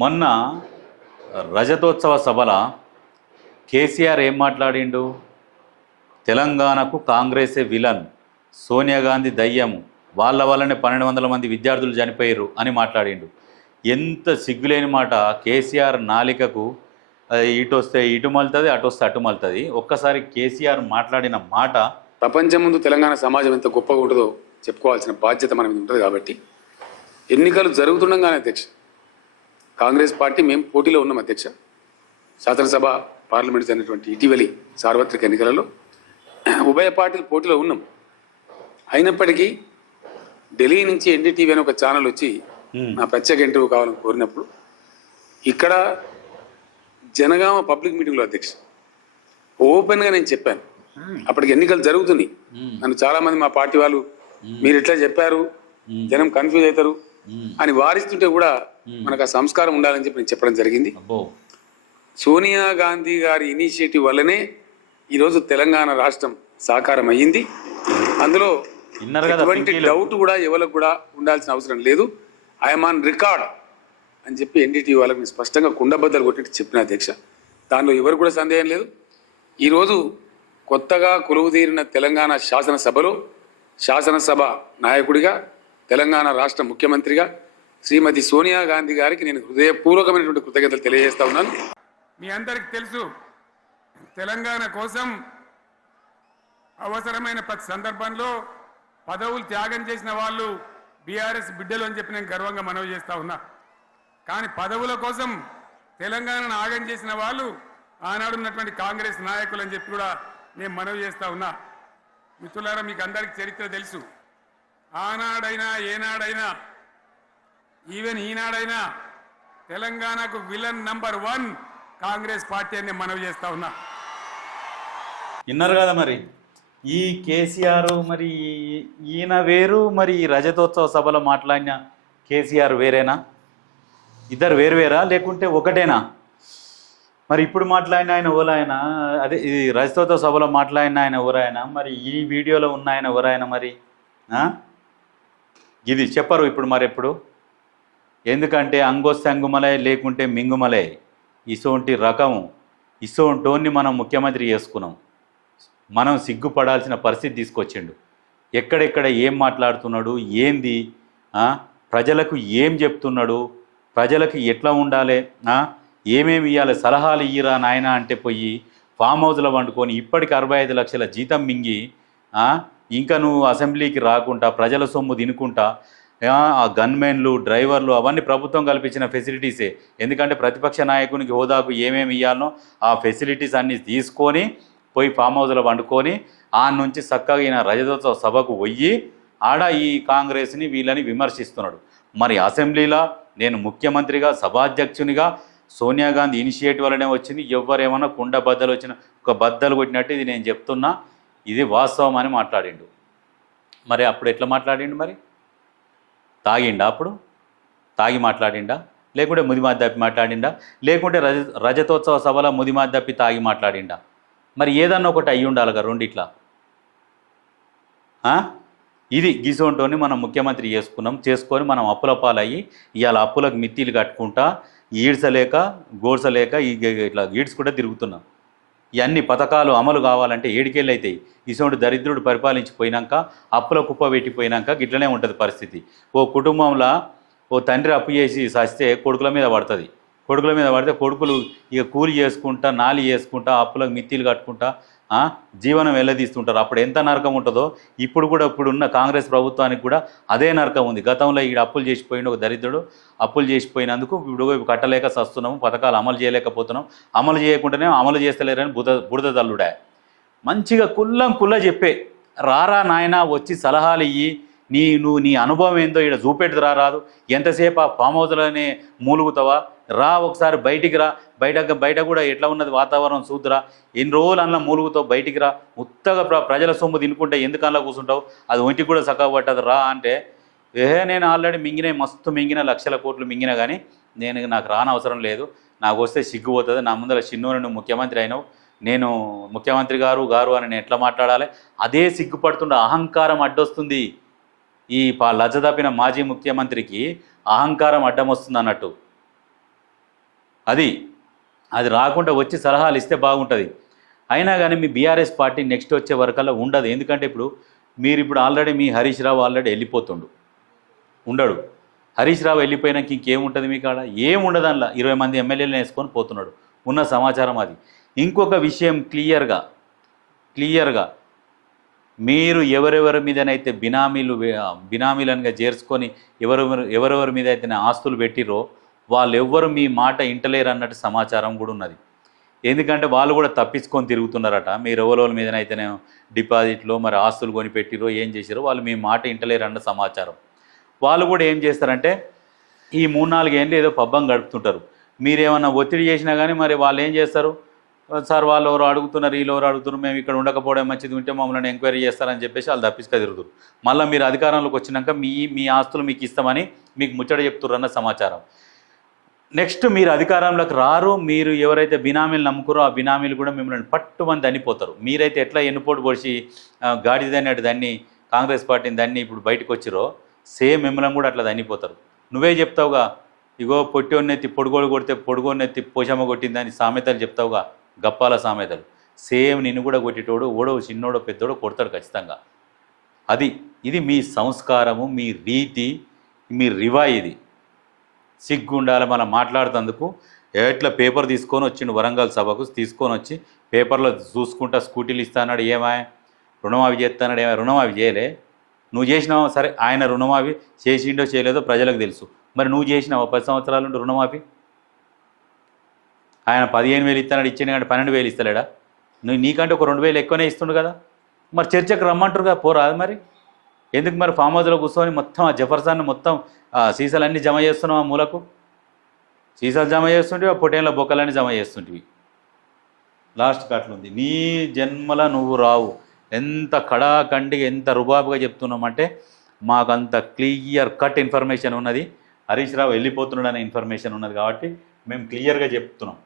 మొన్న రజతోత్సవ సభల కేసీఆర్ ఏం మాట్లాడిండు? తెలంగాణకు కాంగ్రెసే విలన్, సోనియా గాంధీ దయ్యం, వాళ్ళ వల్లనే 1200 మంది విద్యార్థులు చనిపోయారు అని మాట్లాడిండు. ఎంత సిగ్గులేని మాట! కేసీఆర్ నాలికకు ఇటు వస్తే ఇటు మలుతుంది, అటు వస్తే అటు మలుతుంది. ఒక్కసారి కేసీఆర్ మాట్లాడిన మాట ప్రపంచం ముందు తెలంగాణ సమాజం ఎంత గొప్పగా ఉంటుందో చెప్పుకోవాల్సిన బాధ్యత మన మీద ఉంటుంది. కాబట్టి ఎన్నికలు జరుగుతుండగానే అధ్యక్ష, కాంగ్రెస్ పార్టీ మేము పోటీలో ఉన్నాం అధ్యక్ష. శాసనసభ, పార్లమెంట్ జరిగినటువంటి ఇటీవలి సార్వత్రిక ఎన్నికలలో ఉభయ పార్టీలు పోటీలో ఉన్నాం. అయినప్పటికీ ఢిల్లీ నుంచి ఎన్డీటీవీ అని ఒక ఛానల్ వచ్చి నా ప్రత్యేక ఇంటర్వ్యూ కావాలని కోరినప్పుడు ఇక్కడ జనగామ పబ్లిక్ మీటింగ్లో అధ్యక్ష ఓపెన్గా నేను చెప్పాను. అప్పటికి ఎన్నికలు జరుగుతున్నాయి. నన్ను చాలామంది మా పార్టీ వాళ్ళు మీరు ఎట్లా చెప్పారు, జనం కన్ఫ్యూజ్ అవుతారు అని వారిస్తుంటే కూడా మనకు ఆ సంస్కారం ఉండాలని చెప్పి నేను చెప్పడం జరిగింది. సోనియా గాంధీ గారి ఇనిషియేటివ్ వల్లనే ఈరోజు తెలంగాణ రాష్ట్రం సాకారం అయ్యింది. అందులో ఎటువంటి డౌట్ కూడా ఎవరికి కూడా ఉండాల్సిన అవసరం లేదు. ఐఎమ్ ఆన్ రికార్డ్ అని చెప్పి ఎన్డీటీవీ వాళ్ళకి స్పష్టంగా కుండబద్దలు కొట్టి చెప్పిన అధ్యక్ష. దానిలో ఎవరు కూడా సందేహం లేదు. ఈరోజు కొత్తగా కొలువుదీరిన తెలంగాణ శాసనసభలో శాసనసభ నాయకుడిగా, తెలంగాణ రాష్ట్ర ముఖ్యమంత్రిగా శ్రీమతి సోనియా గాంధీ గారికి నేను హృదయపూర్వకమైనటువంటి కృతజ్ఞతలు తెలియజేస్తా ఉన్నాను. మీ అందరికి తెలుసు, తెలంగాణ కోసం అవసరమైన ప్రతి సందర్భంలో పదవులు త్యాగం చేసిన వాళ్ళు బీఆర్ఎస్ బిడ్డలు అని చెప్పి నేను గర్వంగా మనవి చేస్తా ఉన్నా. కానీ పదవుల కోసం తెలంగాణను ఆగం చేసిన వాళ్ళు ఆనాడున్నటువంటి కాంగ్రెస్ నాయకులు అని చెప్పి కూడా నేను మనవి చేస్తా ఉన్నా. మిత్రులారా, మీకు అందరికి చరిత్ర తెలుసు. ఆనాడైనా ఏనాడైనా ఈవెన్ ఈనాడైనా తెలంగాణకు విలన్ నంబర్ 1 కాంగ్రెస్ పార్టీ అని నేను మనవి చేస్తా ఉన్నా. విన్నారు కదా మరి ఈ కేసీఆర్, మరి ఈయన వేరు, మరి ఈ రజతోత్సవ సభలో మాట్లాడిన కేసీఆర్ వేరేనా? ఇద్దరు వేరువేరా లేకుంటే ఒకటేనా? మరి ఇప్పుడు మాట్లాడిన ఆయన ఎవరైనా, అదే ఈ రజతోత్సవ సభలో మాట్లాడిన ఆయన ఎవరైనా, మరి ఈ వీడియోలో ఉన్న ఆయన ఎవరైనా? మరి ఇది చెప్పరు ఇప్పుడు. మరి ఎప్పుడు? ఎందుకంటే అంగొస్తే అంగుమలే, లేకుంటే మింగుమలే. ఇసోంటి రకము, ఇసోంటోన్ని మనం ముఖ్యమంత్రి చేసుకున్నాం. మనం సిగ్గుపడాల్సిన పరిస్థితి తీసుకొచ్చిండు. ఎక్కడెక్కడ ఏం మాట్లాడుతున్నాడు, ఏంది, ప్రజలకు ఏం చెప్తున్నాడు, ప్రజలకు ఎట్లా ఉండాలి, ఏమేమి ఇవ్వాలి, సలహాలు ఇయ్యరా నాయన అంటే పోయి ఫామ్ హౌస్లో వండుకొని ఇప్పటికి 65 లక్షల జీతం మింగి ఇంకా నువ్వు అసెంబ్లీకి రాకుండా ప్రజల సొమ్ము తినుకుంటా, ఆ గన్మెన్లు, డ్రైవర్లు అవన్నీ ప్రభుత్వం కల్పించిన ఫెసిలిటీసే. ఎందుకంటే ప్రతిపక్ష నాయకునికి హోదాకు ఏమేమి ఇవ్వాలనో ఆ ఫెసిలిటీస్ అన్నీ తీసుకొని పోయి ఫామ్ హౌస్లో వండుకొని ఆ నుంచి చక్కగా ఈయన రజతోత్సవ సభకు పోయి ఆడ ఈ కాంగ్రెస్ని వీళ్ళని విమర్శిస్తున్నాడు. మరి అసెంబ్లీలో నేను ముఖ్యమంత్రిగా, సభాధ్యక్షునిగా, సోనియా గాంధీ ఇనిషియేటివ్ వల్లనే వచ్చింది, ఎవరేమన్నా కుండ బద్దలు వచ్చిన ఒక బద్దలు కొట్టినట్టు ఇది నేను చెప్తున్నా, ఇది వాస్తవం అని మాట్లాడిండు. మరి అప్పుడు ఎట్లా మాట్లాడిండు? మరి తాగిండా? అప్పుడు తాగి మాట్లాడిండా? లేకుంటే ముదిమాది తప్పి మాట్లాడిండా? లేకుంటే రజతోత్సవ సభలో ముదిమాది తప్పి తాగి మాట్లాడిండా? మరి ఏదన్నా ఒకటి అయ్యి ఉండాలి కదా రెండిట్లా. ఇది గిసోంటోని మనం ముఖ్యమంత్రి చేసుకొని మనం అప్పుల పాలయ్యి ఇవాళ అప్పులకు మిత్తిలు కట్టుకుంటా ఈడ్చలేక గోడ్చలేక ఇట్లా ఈడ్చుకుంటూ తిరుగుతున్నాం. ఇవన్నీ పథకాలు అమలు కావాలంటే ఏడికెళ్ళి అవుతాయి. ఇసోంటి దరిద్రుడు పరిపాలించిపోయినాక, అప్పుల కుప్ప పెట్టిపోయినాక గిట్లనే ఉంటుంది పరిస్థితి. ఓ కుటుంబంలో ఓ తండ్రి అప్పు చేసి సస్తే కొడుకుల మీద పడుతుంది. కొడుకుల మీద పడితే కొడుకులు ఇక కూలి చేసుకుంటా, నాలి చేసుకుంటా, అప్పులకు మిత్తిలు కట్టుకుంటా జీవనం వెళ్ళదీస్తుంటారు. అప్పుడు ఎంత నరకం ఉంటుందో ఇప్పుడు కూడా, ఇప్పుడున్న కాంగ్రెస్ ప్రభుత్వానికి కూడా అదే నరకం ఉంది. గతంలో ఈడ అప్పులు చేసిపోయిన ఒక దరిద్రుడు అప్పులు చేసిపోయినందుకు ఇప్పుడు కట్టలేక సస్తున్నాము, పథకాలు అమలు చేయలేకపోతున్నాం, అమలు చేయకుండానే అమలు చేస్తలేరని బురద తల్లుడా. మంచిగా కుల్ల చెప్పే రారా నాయన, వచ్చి సలహాలు ఇయ్యి, నువ్వు నీ అనుభవం ఏందో ఇక్కడ చూపెట్టుకు రారాదు. ఎంతసేపు ఆ ఫామ్ హౌస్లోనే మూలుగుతావా? రా ఒకసారి బయటికి రా, బయట కూడా ఎట్లా ఉన్నది వాతావరణం చూద్దురా. ఎన్ని రోజులు అందులో మూలుగుతావు, బయటికి రా. ఉత్తగా ప్రజల సొమ్ము తినుకుంటే ఎందుకు అందులో కూర్చుంటావు, అది ఒంటికి కూడా చక్కగా పట్టదు రా అంటే, నేను ఆల్రెడీ మింగిన, మస్తు మింగిన, లక్షల కోట్లు మింగినా కానీ నాకు రానవసరం లేదు, నాకు వస్తే సిగ్గుపోతుంది, నా ముందర చిన్నోని నువ్వు ముఖ్యమంత్రి అయినావు, నేను ముఖ్యమంత్రి గారు అని నేను ఎట్లా మాట్లాడాలి? అదే సిగ్గుపడుతుండే అహంకారం అడ్డొస్తుంది. ఈ లజ్జ తప్పిన మాజీ ముఖ్యమంత్రికి అహంకారం అడ్డం వస్తుంది అన్నట్టు. అది రాకుండా వచ్చి సలహాలు ఇస్తే బాగుంటుంది. అయినా కానీ మీ బీఆర్ఎస్ పార్టీ నెక్స్ట్ వచ్చే వరకల్లా ఉండదు. ఎందుకంటే మీరు ఇప్పుడు ఆల్రెడీ మీ హరీష్ రావు ఆల్రెడీ ఉండడు. హరీష్ రావు వెళ్ళిపోయినాక ఇంకేముంటుంది మీ కాడ? ఏముండదు. అందులో 20 మంది ఎమ్మెల్యేలను వేసుకొని పోతున్నాడు. ఉన్న సమాచారం అది. ఇంకొక విషయం క్లియర్గా మీరు ఎవరెవరి మీదనైతే బినామీలనుగా చేర్చుకొని ఎవరెవరి మీద అయితే ఆస్తులు పెట్టిరో వాళ్ళెవ్వరు మీ మాట ఇంటలేరు అన్నట్టు సమాచారం కూడా ఉన్నది. ఎందుకంటే వాళ్ళు కూడా తప్పించుకొని తిరుగుతున్నారట. మీరు ఎవరెవరి మీదనైతేనే డిపాజిట్లో మరి ఆస్తులు కొని పెట్టిరో ఏం చేసిరో వాళ్ళు మీ మాట ఇంటలేరు అన్న సమాచారం. వాళ్ళు కూడా ఏం చేస్తారంటే ఈ 3-4 ఏళ్ళు ఏదో పబ్బం గడుపుతుంటారు. మీరేమన్నా ఒత్తిడి చేసినా కానీ మరి వాళ్ళు ఏం చేస్తారు? సార్ వాళ్ళు ఎవరు అడుగుతున్నారు, వీళ్ళు ఎవరు అడుగుతున్నారు, మేము ఇక్కడ ఉండకపోవడం మంచిది, ఉంటే మమ్మల్ని ఎంక్వైరీ చేస్తారని చెప్పేసి వాళ్ళు తప్పించుక తిరుగుతారు. మళ్ళీ మీరు అధికారంలోకి వచ్చినాక మీ ఆస్తులు మీకు ఇస్తామని మీకు ముచ్చట చెప్తున్నారు అన్న సమాచారం. నెక్స్ట్ మీరు అధికారంలోకి రారు. మీరు ఎవరైతే బినామీలు నమ్ముకురో ఆ బినామీలు కూడా మిమ్మల్ని పట్టుమని దన్నిపోతారు. మీరైతే ఎట్లా ఎన్నుపోటు పొడిచి గాడిదన్నట్టు దాన్ని కాంగ్రెస్ పార్టీని దాన్ని ఇప్పుడు బయటకు వచ్చిరో సేమ్ మిమ్మల్ని కూడా అట్లా దన్నిపోతారు. నువ్వే చెప్తావుగా, ఇగో పొట్టోన్నెత్తి పొడుగోడు కొడితే పొడుగోన్నెత్తి పోషమ్మ కొట్టిందని సామెతలు చెప్తావుగా, గప్పాల సామెతలు. సేమ్ నిన్ను కూడా కొట్టేటోడు ఓడో చిన్నోడో పెద్దోడో కొడతాడు ఖచ్చితంగా. ఇది మీ సంస్కారము, మీ రీతి, మీ రివాయి. సిగ్గు ఉండాలి మనం మాట్లాడుతందుకు. ఎట్లా పేపర్ తీసుకొని వచ్చిండు వరంగల్ సభకు, తీసుకొని వచ్చి పేపర్లో చూసుకుంటా స్కూటీలు ఇస్తాన్నాడు. ఏమాయ రుణమాఫీ చేస్తాడు? ఏమై రుణమాఫీ చేయలే. నువ్వు చేసినావు సరే, ఆయన రుణమాఫీ చేసిండో చేయలేదో ప్రజలకు తెలుసు. మరి నువ్వు చేసినావు 10 సంవత్సరాల నుండి రుణమాఫీ? ఆయన 15,000 ఇస్తాడు, ఇచ్చిన కంటే 12,000 ఇస్తలేడా? నీకంటే ఒక 2,000 ఎక్కువనే ఇస్తుండు కదా. మరి చర్చకు రమ్మంటారుగా, పోరాదు మరి. ఎందుకు మరి ఫామ్ హౌస్లో కూర్చొని మొత్తం ఆ జఫర్సాన్ని మొత్తం సీసాలన్నీ జమ చేస్తున్నావు? ఆ మూలకు సీసాలు జమ చేస్తుంటివి, ఆ పొటేన్ల బొక్కలన్నీ జమ చేస్తుంటివి. లాస్ట్కి అట్లుంది. నీ జన్మల నువ్వు రావు. ఎంత కడాకండిగా ఎంత రుబాబుగా చెప్తున్నామంటే మాకంత క్లియర్ కట్ ఇన్ఫర్మేషన్ ఉన్నది. హరీష్ రావు వెళ్ళిపోతున్నాడనే ఇన్ఫర్మేషన్ ఉన్నది కాబట్టి మేము క్లియర్గా చెప్తున్నాం.